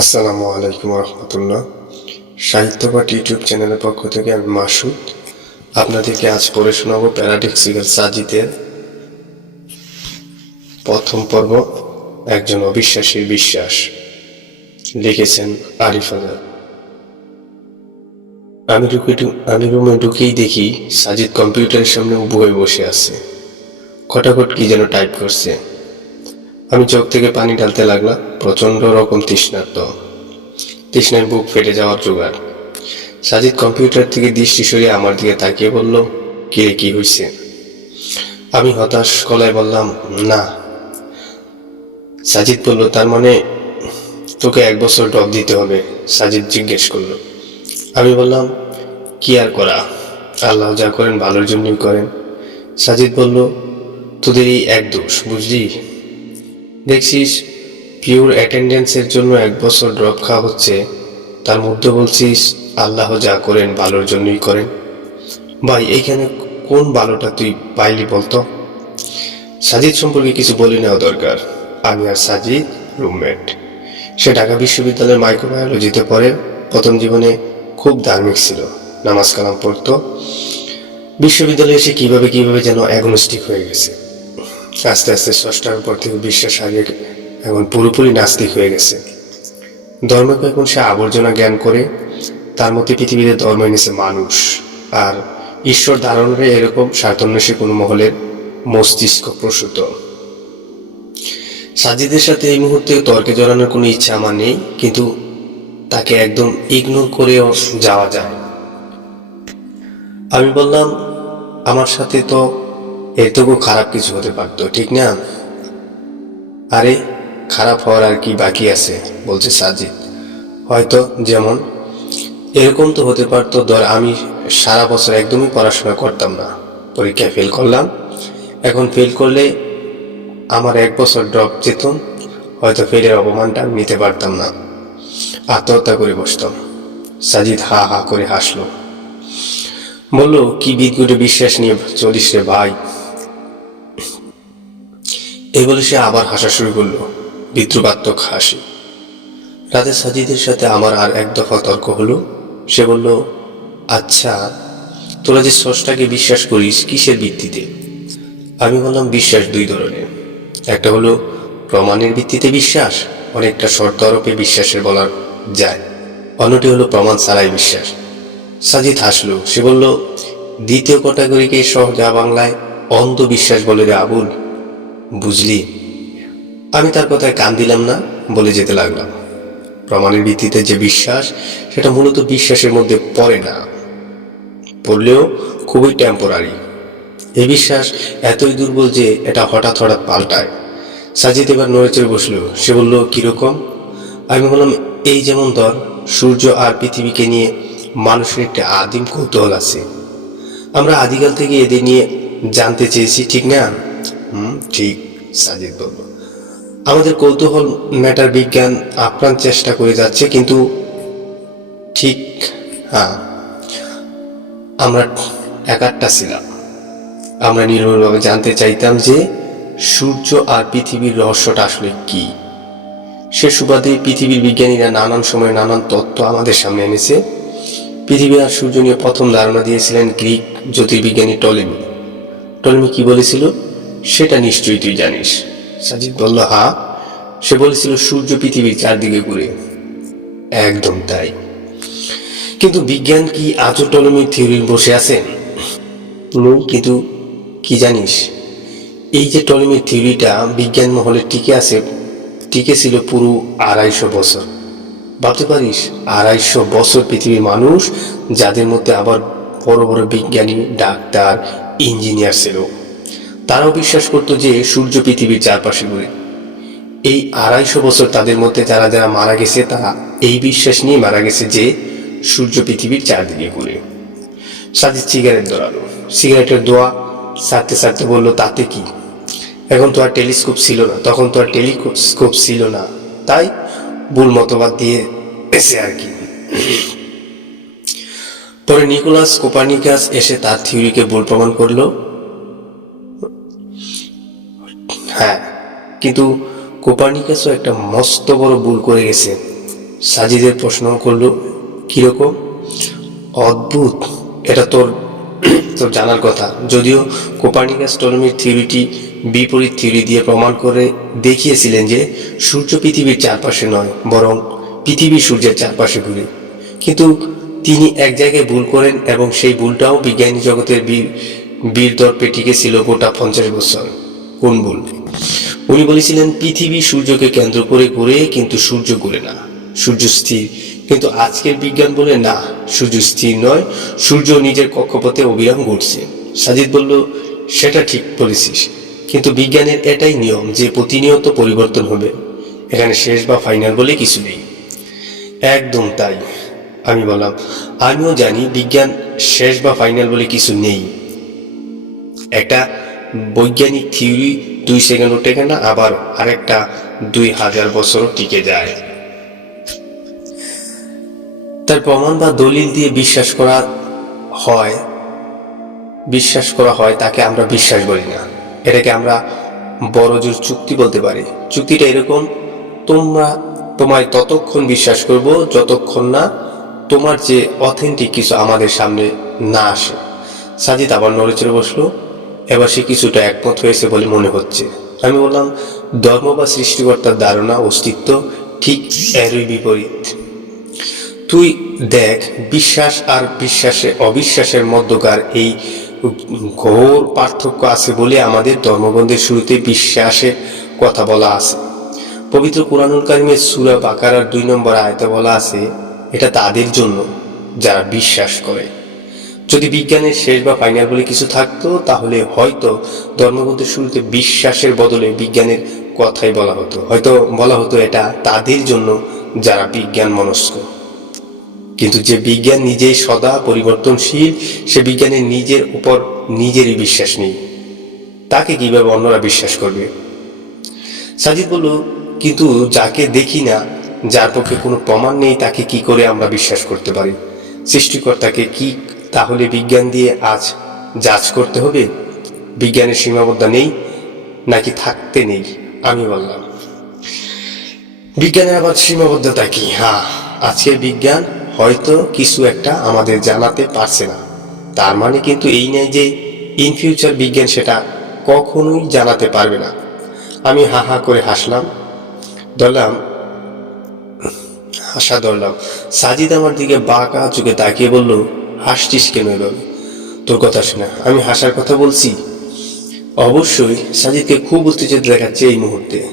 আসসালামু আলাইকুম রহমতুল্লাহ। সাহিত্যপাঠ ইউটিউব চ্যানেলের পক্ষ থেকে আমি মাসুদ। আপনাদেরকে আজ পড়ে শোনাবো প্যারাডিক্সিক্যাল সাজিদের প্রথম পর্ব, একজন অবিশ্বাসীর বিশ্বাস। লিখেছেন আরিফ আজাদ। আমি ঢুকে আমি রুমে ঢুকেই দেখি সাজিদ কম্পিউটারের সামনে উবু হয়ে বসে আছে। খটাখট কি যেন টাইপ করছে। আমি চোখ থেকে পানি ঢালতে লাগলাম প্রচণ্ড রকম তৃষ্ণার্ত। তৃষ্ণায় বুক ফেটে যাওয়ার জোগাড়। সাজিদ কম্পিউটার থেকে দৃষ্টি সরিয়ে আমার দিকে তাকিয়ে বলল, কি কি হয়েছে আমি হতাশ গলায় বললাম, না। সাজিদ বলল, তার মানে তোকে এক বছর ডব দিতে হবে। সাজিদ জিজ্ঞেস করল। আমি বললাম, কি আর করা? আল্লাহ যা করেন ভালোর জন্যই করেন। সাজিদ বলল তোদের এই এক দোষ, বুঝলি? দেখছিস পিওর অ্যাটেন্ডেন্সের জন্য এক বছর ড্রপ খাওয়া হচ্ছে। তার মধ্যে বলছিস, আল্লাহ যা করেন ভালোর জন্যই করেন। ভাই এইখানে কোন ভালোটা তুই পাইলি বলতো? সাজিদ সম্পর্কে কিছু বলে নেওয়া দরকার। আমি আর সাজিদ রুমমেট সে ঢাকা বিশ্ববিদ্যালয়ের মাইক্রোবায়োলজিতে পড়ে। প্রথম জীবনে খুব ধার্মিক ছিল। নামাজ কালাম পড়তো। বিশ্ববিদ্যালয়ে এসে কীভাবে কীভাবে যেন অ্যাগনোস্টিক হয়ে গেছে। আস্তে আস্তে ষষ্ঠার পর থেকে বিশ্বাস হারিয়ে এখন পুরোপুরি নাস্তিক হয়ে গেছে। ধর্মকে এখন সে আবর্জনা জ্ঞান করে, তার মধ্যে পৃথিবীতে ধর্ম এনেছে মানুষ। আর ঈশ্বর ধারণারে এরকম স্বার্থন্বেষী কোনো মহলের মস্তিষ্ক প্রসূত। সাজিদের সাথে এই মুহূর্তে তর্কে জড়ানোর কোনো ইচ্ছা আমার নেই, কিন্তু তাকে একদম ইগনোর করেও যাওয়া যায়। আমি বললাম, আমার সাথে তো এটুকু খারাপ কিছু হতে পারতো, ঠিক না? আরে, খারাপ হওয়ার আর কি বাকি আছে, বলছে সাজিদ। হয়তো যেমন, এরকম তো হতে পারতো, ধর আমি সারা বছর একদমই পড়াশোনা করতাম না। পরীক্ষায় ফেল করলাম। এখন ফেল করলে আমার এক বছর ড্রপ যেত, হয়তো ফেলের অপমানটা নিতে পারতাম না। আত্মহত্যা করে বসতাম। সাজিদ হা হা করে হাসলো। বলল, কি বিদগুটে বিশ্বাস নিয়ে চলিস রে ভাই। এই বলে সে আবার হাসা শুরু করল, বিদ্রুপাত্মক হাসি। রাতে সাজিদের সাথে আমার আর এক দফা তর্ক হলো। সে বলল আচ্ছা তোরা যে স্রষ্টাকে বিশ্বাস করিস, কিসের ভিত্তিতে? আমি বললাম, বিশ্বাস দুই ধরনের। একটা হলো, প্রমাণের ভিত্তিতে বিশ্বাস, অনেকটা শর্ত আরোপে বিশ্বাসের বলা যায়। অন্যটি হলো, প্রমাণ ছাড়াই বিশ্বাস। সাজিদ হাসলো, সে বলল, দ্বিতীয় ক্যাটাগরিকে সহজা বাংলায় অন্ধবিশ্বাস বলে রে আবুল বুঝলি? আমি তার কথায় কান দিলাম না বলে যেতে লাগলাম। প্রমাণের ভিত্তিতে যে বিশ্বাস, সেটা মূলত বিশ্বাসের মধ্যে পড়ে না। পড়লেও খুবই টেম্পোরারি এই বিশ্বাস এতই দুর্বল যে এটা হঠাৎ হঠাৎ পাল্টায়। সাজিদ এবার নড়েচড়ে বসল। সে বলল কীরকম আমি বললাম, এই যেমন ধর, সূর্য আর পৃথিবীকে নিয়ে মানুষের একটা আদিম কৌতূহল আছে। আমরা আদিকাল থেকে এদের নিয়ে জানতে চেয়েছি, ঠিক না? হুম, ঠিক। সাজিদ বলল আমাদের কৌতূহল ম্যাটার বিজ্ঞান আপ্রাণ চেষ্টা করে যাচ্ছে, কিন্তু ঠিক হ্যাঁ আমরা একারটা ছিলাম। আমরা নির্ভরভাবে জানতে চাইতাম যে সূর্য আর পৃথিবীর রহস্যটা আসলে কি। সে সুবাদে পৃথিবীর বিজ্ঞানীরা নানান সময় নানান তত্ত্ব আমাদের সামনে এনেছে। পৃথিবী আর সূর্য নিয়ে প্রথম ধারণা দিয়েছিলেন গ্রিক জ্যোতির্বিজ্ঞানী টলেমি। টলেমি কি বলেছিল? সেটা নিশ্চয়ই তুই জানিস। সাজিদ বলল, হা? সে বলেছিল, সূর্য পৃথিবীর চারদিকে ঘুরে। একদম তাই। কিন্তু বিজ্ঞান কি আজও টলেমির থিওরির বসে আছে? নেই কিন্তু কি জানিস, এই যে টলেমির থিওরিটা বিজ্ঞান মহলে টিকে আছে, টিকে ছিল পুরো আড়াইশো বছর। ভাবতে পারিস, আড়াইশো বছর পৃথিবীর মানুষ, যাদের মধ্যে আবার বড় বড় বিজ্ঞানী, ডাক্তার, ইঞ্জিনিয়ার ছিল। তারাও বিশ্বাস করতো যে সূর্য পৃথিবীর চারপাশে ঘুরে এই আড়াইশো বছর তাদের মধ্যে যারা যারা মারা গেছে, তারা এই বিশ্বাস নিয়ে মারা গেছে যে সূর্য পৃথিবীর চারদিকে ঘুরে। সাজিদ সিগারেট ধরালো। সিগারেটের দোয়া সারতে সারতে বলল, তাতে কি? এখন তো আর টেলিস্কোপ ছিল না। তখন তো আর টেলিস্কোপ ছিল না। তাই ভুল মতবাদ দিয়ে এসে আর কি। পরে নিকোলাস কোপারনিকাস এসে তার থিওরিকে ভুল প্রমাণ করল। হ্যাঁ কিন্তু কোপারনিকাসও একটা মস্ত বড় ভুল করে গেছে। সাজিদের প্রশ্ন করল কীরকম অদ্ভুত, এটা তোর তোর জানার কথা। যদিও কোপার্নিকাস টলমির থিওরিটি বিপরীত থিওরি দিয়ে প্রমাণ করে দেখিয়েছিলেন যে সূর্য পৃথিবীর চারপাশে নয়, বরং পৃথিবী সূর্যের চারপাশে ঘুরে। কিন্তু তিনি এক জায়গায় ভুল করেন এবং সেই ভুলটাও বিজ্ঞানী জগতের বীর বীর দর্পে টিকেছিল গোটা পঞ্চাশ বছর। কোন ভুল? উনি বলেছিলেন, পৃথিবী সূর্যকে কেন্দ্র করে ঘুরে কিন্তু সূর্য ঘুরে না। সূর্য স্থির, কিন্তু আজকের বিজ্ঞান বলে না, সূর্য স্থির নয়, সূর্য নিজের কক্ষপথে অবিরাম ঘুরছে। সাজিদ বলল, সেটা ঠিক বলেছিস, কিন্তু বিজ্ঞানের এটাই নিয়ম যে প্রতিনিয়ত পরিবর্তন হবে। এখানে শেষ বা ফাইনাল বলে কিছু নেই। একদম তাই, আমি বললাম। আমিও জানি বিজ্ঞান শেষ বা ফাইনাল বলে কিছু নেই। একটা বৈজ্ঞানিক থিওরি দুই সেকেন্ডও টেকে না, আবার আরেকটা দুই হাজার বছরও টিকে যায়। তার প্রমাণ বা দলিল দিয়ে বিশ্বাস করা হয়, বিশ্বাস করা হয় তাকে আমরা বিশ্বাস বলি না। এটাকে আমরা বড় জোর চুক্তি বলতে পারি। চুক্তিটা এরকম, তোমরা তোমায় ততক্ষণ বিশ্বাস করব, যতক্ষণ না তোমার যে অথেন্টিক কিছু আমাদের সামনে না আসে। সাজিদ আবার নড়ে চড়ে বসল। এবার সে কিছুটা একমত হয়েছে বলে মনে হচ্ছে। আমি বললাম, ধর্ম বা সৃষ্টিকর্তার ধারণা, অস্তিত্ব ঠিক এরই বিপরীত। তুই দেখ, বিশ্বাস আর বিশ্বাসে অবিশ্বাসের মধ্যকার এই ঘোর পার্থক্য আছে বলে আমাদের ধর্মগ্রন্থের শুরুতে বিশ্বাসের কথা বলা আছে। পবিত্র কোরআনুল কারিমের সুরা বাকারার দুই নম্বর আয়তে বলা আছে, এটা তাদের জন্য যারা বিশ্বাস করে। যদি বিজ্ঞানের শেষ বা ফাইনাল বলে কিছু থাকতো, তাহলে হয়তো ধর্মগ্রন্থের শুরুতে বিশ্বাসের বদলে বিজ্ঞানের কথাই বলা হতো। হয়তো বলা হতো এটা তাদের জন্য যারা বিজ্ঞান মনস্ক। কিন্তু যে বিজ্ঞান নিজেই সদা পরিবর্তনশীল, সে বিজ্ঞানের নিজের উপর নিজেরই বিশ্বাস নেই। তাকে কীভাবে অন্যরা বিশ্বাস করবে? সাজিদ বলল, কিন্তু যাকে দেখি না, যার পক্ষে কোনো প্রমাণ নেই, তাকে কি করে আমরা বিশ্বাস করতে পারি? সৃষ্টিকর্তাকে কি তাহলে বিজ্ঞান দিয়ে আজ যাচ করতে হবে। বিজ্ঞানের সীমাবদ্ধ নেই, নাকি থাকতে নেই, আমি বললাম। বিজ্ঞানের আবার সীমাবদ্ধতা কি? হ্যাঁ আজকের বিজ্ঞান হয়তো কিছু একটা আমাদের জানাতে পারছে না। তার মানে কিন্তু এই নয় যে ইন ফিউচার বিজ্ঞান সেটা কখনোই জানাতে পারবে না। আমি হা হা করে হাসলাম, ধরলাম, হাসা ধরলাম। সাজিদ আমার দিকে বাঁকা চোখে তাকিয়ে বলল হাসছিস কেন এভাবে? তোর কথা শোনা, আমি হাসার কথা বলছি? অবশ্যই সাজিদকে খুব উত্তেজিত দেখাচ্ছে এই মুহূর্তে।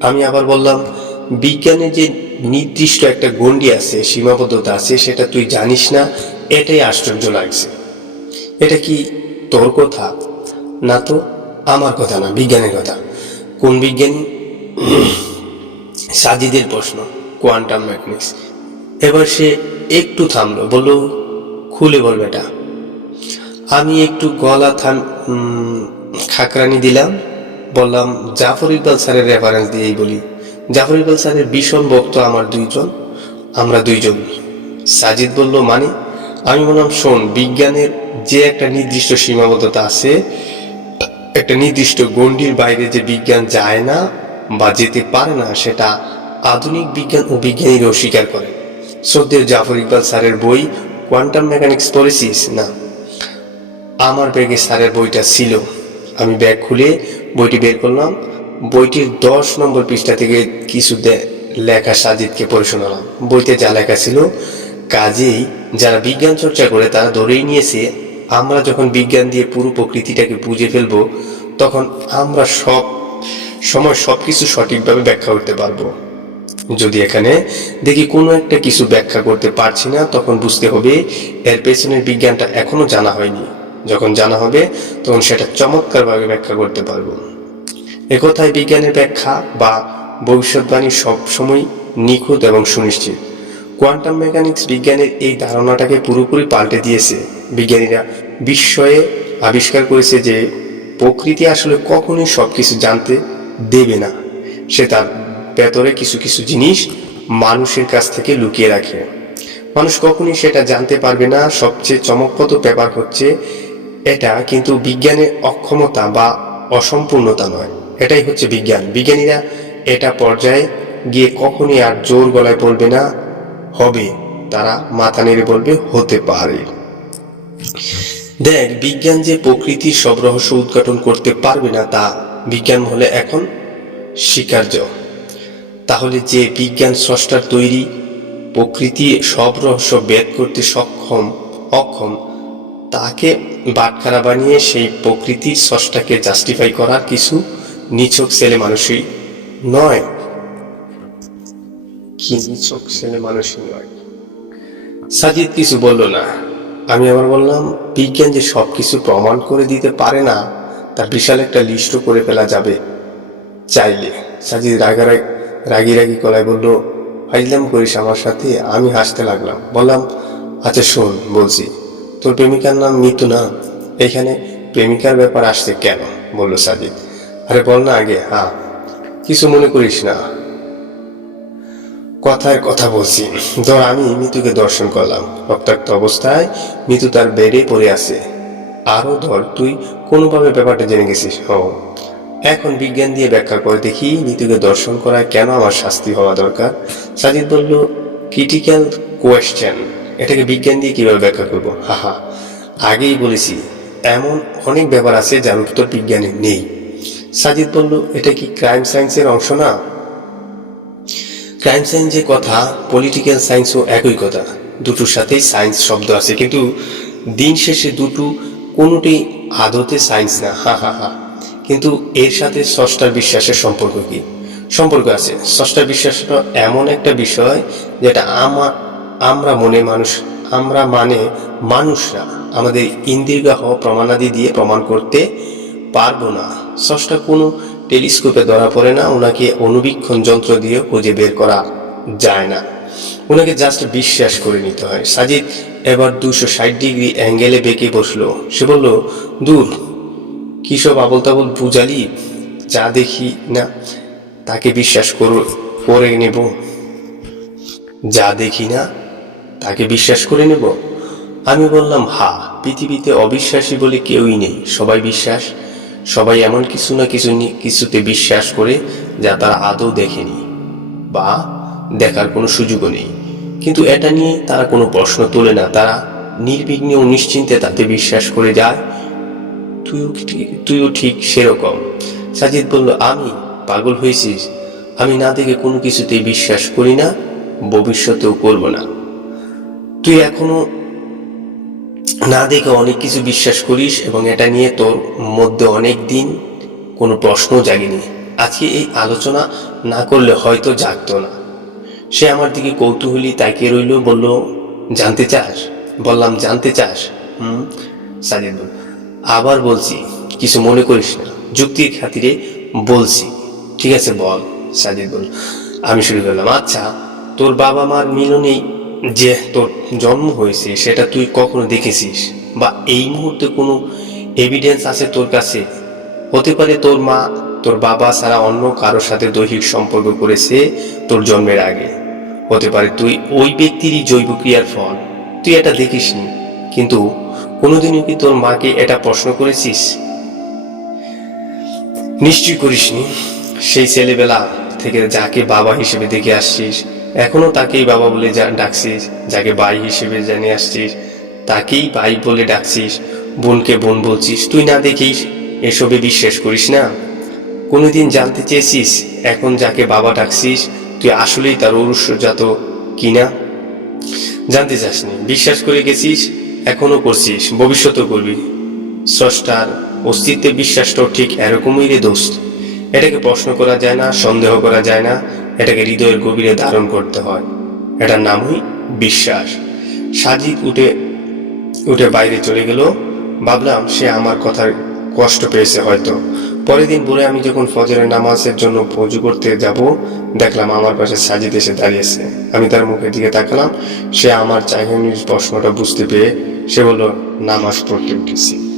আমি আবার বললাম বিজ্ঞানের যে নির্দিষ্ট একটা গণ্ডি আছে, সীমাবদ্ধতা আছে, সেটা তুই জানিস না, এটাই আশ্চর্য লাগছে। এটা কি তোর কথা? না তো, আমার কথা না, বিজ্ঞানের কথা। কোন বিজ্ঞানী? সাজিদের প্রশ্ন, কোয়ান্টাম মেকানিক্স এবার সে একটু থামলো, বলল খুলে বল বেটা আমি একটু গলা উম, খাকরানি দিলাম বললাম জাফর ইকবাল স্যারের রেফারেন্স দিয়েই বলি। জাফর ইকবাল স্যারের ভীষণ ভক্ত আমার দুইজন আমরা দুইজন। সাজিদ বলল মানে? আমি বললাম শোন বিজ্ঞানের যে একটা নির্দিষ্ট সীমাবদ্ধতা আছে একটা নির্দিষ্ট গণ্ডির বাইরে যে বিজ্ঞান যায় না বা যেতে পারে না সেটা আধুনিক বিজ্ঞান ও বিজ্ঞানীরা অস্বীকার করে। শ্রদ্ধেয় জাফর ইকবাল স্যারের বই কোয়ান্টাম মেকানিক্স পড়েছিস না। আমার ব্যাগে স্যারের বইটা ছিল। আমি ব্যাগ খুলে বইটি বের করলাম। বইটির দশ নম্বর পৃষ্ঠা থেকে কিছু লেখা সাজিদকে পড়ে শোনালাম বইতে যা লেখা ছিল, কাজেই যারা বিজ্ঞান চর্চা করে তারা ধরেই নিয়েছে, আমরা যখন বিজ্ঞান দিয়ে পুরো প্রকৃতিটাকে বুঝে ফেলব, তখন আমরা সব সময় সব কিছু সঠিকভাবে ব্যাখ্যা করতে পারব। যদি এখানে দেখি কোনো একটা কিছু ব্যাখ্যা করতে পারছি না, তখন বুঝতে হবে এর পেছনের বিজ্ঞানটা এখনও জানা হয়নি। যখন জানা হবে, তখন সেটা চমৎকারভাবে ব্যাখ্যা করতে পারব। একথায় বিজ্ঞানের ব্যাখ্যা বা ভবিষ্যৎবাণী সবসময় নিখুঁত এবং সুনিশ্চিত। কোয়ান্টাম মেকানিক্স বিজ্ঞানের এই ধারণাটাকে পুরোপুরি পাল্টে দিয়েছে। বিজ্ঞানীরা বিস্ময়ে আবিষ্কার করেছে যে, প্রকৃতি আসলে কখনোই সবকিছু জানতে দেবে না। সে তার ভেতরে কিছু কিছু জিনিস মানুষের কাছ থেকে লুকিয়ে রাখে। মানুষ কখনই সেটা জানতে পারবে না। সবচেয়ে চমকপ্রদ ব্যাপার হচ্ছে এটা কিন্তু বিজ্ঞানের অক্ষমতা বা অসম্পূর্ণতা নয়। এটাই হচ্ছে বিজ্ঞান। বিজ্ঞানীরা এটা পর্যায়ে গিয়ে কখনই আর জোর গলায় বলবে না, হবে। তারা মাথা নেড়ে বলবে, হতে পারে। দেখ, বিজ্ঞান যে প্রকৃতির সব রহস্য উদ্ঘাটন করতে পারবে না, তা বিজ্ঞান হলে এখন স্বীকার্য। তাহলে যে বিজ্ঞান স্রষ্টার তৈরি, প্রকৃতি সব রহস্য বেদ করতে সক্ষম, অক্ষম, তাকে বাটখারা বানিয়ে সেই প্রকৃতির স্রষ্টাকে জাস্টিফাই করার কিছু নিছক ছেলে মানুষই নয়। কি নিছক ছেলে মানুষই নয়। সাজিদ কিছু বলল না। আমি আবার বললাম, বিজ্ঞান যে সবকিছু প্রমাণ করে দিতে পারে না তার বিশাল একটা লিস্টও করে ফেলা যাবে। চাইলে সাজিদ রাগারাগ রাগি রাগি গলায় বলল, ফাইজলাম করিস আমার সাথে, আমি হাসতে লাগলাম। বললাম আচ্ছা শোন, বলছি, তোর প্রেমিকার নাম মিতু না? এখানে প্রেমিকার ব্যাপার আসছে কেন? বলল সাজিদ। আরে বল না আগে হ্যাঁ কিছু মনে করিস না। কথায় কথা বলছি। ধর, আমি মিতুকে দর্শন করলাম। রক্তাক্ত অবস্থায় মিতু তার বেডে পড়ে আছে। আরও ধর, তুই কোনোভাবে ব্যাপারটা জেনে গেছিস? ও এখন বিজ্ঞান দিয়ে ব্যাখ্যা করে দেখি মিতুকে দর্শন করা কেন আমার শাস্তি হওয়া দরকার? সাজিদ বলল ক্রিটিক্যাল কোয়েশ্চেন এটাকে বিজ্ঞান দিয়ে কীভাবে ব্যাখ্যা করব? হাহা, আগেই বলেছি, এমন অনেক ব্যাপার আছে যার উত্তর বিজ্ঞানে নেই। সাজিদ বলল, এটা কি ক্রাইম সায়েন্সের অংশ না? ক্রাইম সায়েন্সের কথা পলিটিক্যাল সায়েন্সও একই কথা। দুটোর সাথেই সায়েন্স শব্দ আছে, কিন্তু দিন শেষে দুটো কোনোটি আদতে সায়েন্স না। হা হা হা কিন্তু এর সাথে ষষ্ঠার বিশ্বাসের সম্পর্ক কি? সম্পর্ক আছে। ষষ্ঠার বিশ্বাসটা এমন একটা বিষয় যেটা আমা, আমরা মনে মানুষ, আমরা মানে মানুষরা আমাদের ইন্দ্রিয়গাহ প্রমাণাদি দিয়ে প্রমাণ করতে পারব না। ষষ্ঠা কোনো টেলিস্কোপে ধরা পড়ে না ওনাকে অনুবীক্ষণ যন্ত্র দিয়ে খুঁজে বের করা যায় না। ওনাকে জাস্ট বিশ্বাস করে নিতে হয়। সাজিদ এবার দুশো ষাট ডিগ্রি অ্যাঙ্গেলে বেঁকে বসল। সে বলল, দূর কি সব আবল তাবল বুঝালি যা দেখি না, তাকে বিশ্বাস করো, করে নেব। যা দেখি না, তাকে বিশ্বাস করে নেব। আমি বললাম, হা, পৃথিবীতে অবিশ্বাসী বলে কেউই নেই। সবাই বিশ্বাস, সবাই এমন কিছু না কিছু কিছুতে বিশ্বাস করে যা তারা আদৌ দেখেনি বা দেখার কোনো সুযোগও নেই। কিন্তু এটা নিয়ে তারা কোনো প্রশ্ন তোলে না। তারা নির্বিঘ্নে ও নিশ্চিন্তে তাতে বিশ্বাস করে যায় তুইও ঠিক- সেরকম। সাজিদ বলল, আমি পাগল হয়েছিস। আমি না দেখে কোনো কিছুতেই বিশ্বাস করি না, ভবিষ্যতেও করব না। তুই এখনও না দেখে অনেক কিছু বিশ্বাস করিস এবং এটা নিয়ে তোর মধ্যে অনেক দিন কোনো প্রশ্ন জাগেনি। আজকে এই আলোচনা না করলে হয়তো জাগতো না। সে আমার দিকে কৌতূহলী তাকিয়ে রইল, বলল, জানতে চাস? বললাম, জানতে চাস? হুম? সাজিদ বলল আবার বলছি, কিছু মনে করিস না। যুক্তির খাতিরে বলছি। ঠিক আছে বল সাজিদ বল। আমি শুরু করলাম। আচ্ছা তোর বাবা মার মিলনেই যে তোর জন্ম হয়েছে, সেটা তুই কখনো দেখেছিস? বা এই মুহূর্তে কোনো এভিডেন্স আছে তোর কাছে? হতে পারে তোর মা তোর বাবা ছাড়া অন্য কারোর সাথে দৈহিক সম্পর্ক করেছে তোর জন্মের আগে। হতে পারে তুই ওই ব্যক্তিরই জৈব ক্রিয়ার ফল। তুই এটা দেখিসনি। কিন্তু কোনোদিনও কি তোর মাকে এটা প্রশ্ন করেছিস? নিশ্চয় করিসনি। সেই ছেলেবেলা থেকে যাকে বাবা হিসেবে দেখে আসছিস, এখনও তাকেই বাবা বলে ডাকছিস, যাকে ভাই হিসেবে জানিয়ে আসছিস, তাকেই ভাই বলে ডাকছিস, বোনকে বোন বলছিস, তুই না দেখিস, এসবে বিশ্বাস করিস না? কোনোদিন জানতে চেয়েছিস, এখন যাকে বাবা ডাকছিস, তুই আসলেই তার ঔরস্যজাত কিনা জানতে চাসনি, বিশ্বাস করে গেছিস এখনও করছিস ভবিষ্যতেও করবি। স্রষ্টার অস্তিত্বে বিশ্বাসটাও ঠিক এরকমই রে দোস্ত। এটাকে প্রশ্ন করা যায় না, সন্দেহ করা যায় না, এটাকে হৃদয়ের গভীরে ধারণ করতে হয়। এটার নামই বিশ্বাস। সাজিদ উঠে উঠে বাইরে চলে গেল। ভাবলাম সে আমার কথার কষ্ট পেয়েছে হয়তো। পরের দিন ভোরে আমি যখন ফজরের নামাজের জন্য পুজো করতে যাব দেখলাম আমার পাশে সাজিদ এসে দাঁড়িয়েছে। আমি তার মুখের দিকে তাকালাম, সে আমার চাহিনীর প্রশ্নটা বুঝতে পেরে সে বলল, নামাজ পড়তে উঠেছি।